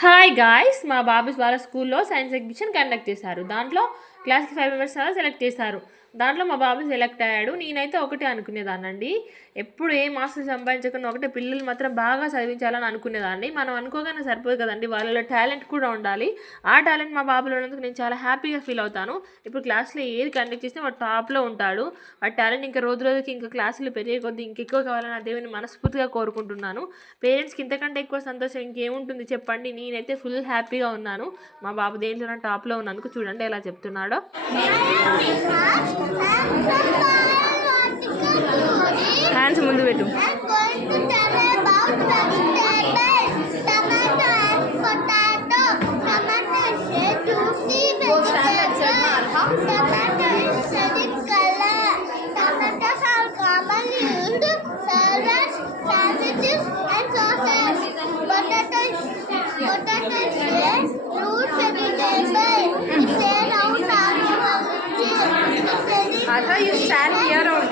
Hi guys, మా బాబు వాళ్ళ స్కూల్లో సైన్స్ ఎగ్జిబిషన్ కండక్ట్ చేశారు. దాంట్లో క్లాస్కి 5 మెంబర్స్ సెలెక్ట్ చేశారు. దాంట్లో మా బాబు సెలెక్ట్ అయ్యాడు. నేనైతే ఒకటే అనుకునేదాన్నండి, ఎప్పుడు ఏ మార్క్స్ సంపాదించకుండా ఒకటే పిల్లలు మాత్రం బాగా చదివించాలని అనుకునేదాన్ని. మనం అనుకోగానే సరిపోదు కదండి, వాళ్ళలో టాలెంట్ కూడా ఉండాలి. ఆ టాలెంట్ మా బాబులో ఉన్నందుకు నేను చాలా హ్యాపీగా ఫీల్ అవుతాను. ఇప్పుడు క్లాస్లో ఏది కండక్ట్ చేసినా వాడు టాప్లో ఉంటాడు. వాడి టాలెంట్ ఇంకా రోజు రోజుకి ఇంకా క్లాసులు పెరిగే కొద్దీ ఇంకెక్కువ కావాలని ఆ దేవుని మనస్ఫూర్తిగా కోరుకుంటున్నాను. పేరెంట్స్కి ఇంతకంటే ఎక్కువ సంతోషం ఇంకేముంటుంది చెప్పండి. నేనైతే ఫుల్ హ్యాపీగా ఉన్నాను. మా బాబు దేంట్లో టాప్లో ఉన్నందుకు చూడండి ఎలా చెప్తున్నాడో. హ్యాండ్స్ ముందు పెట్టు. You stand here only.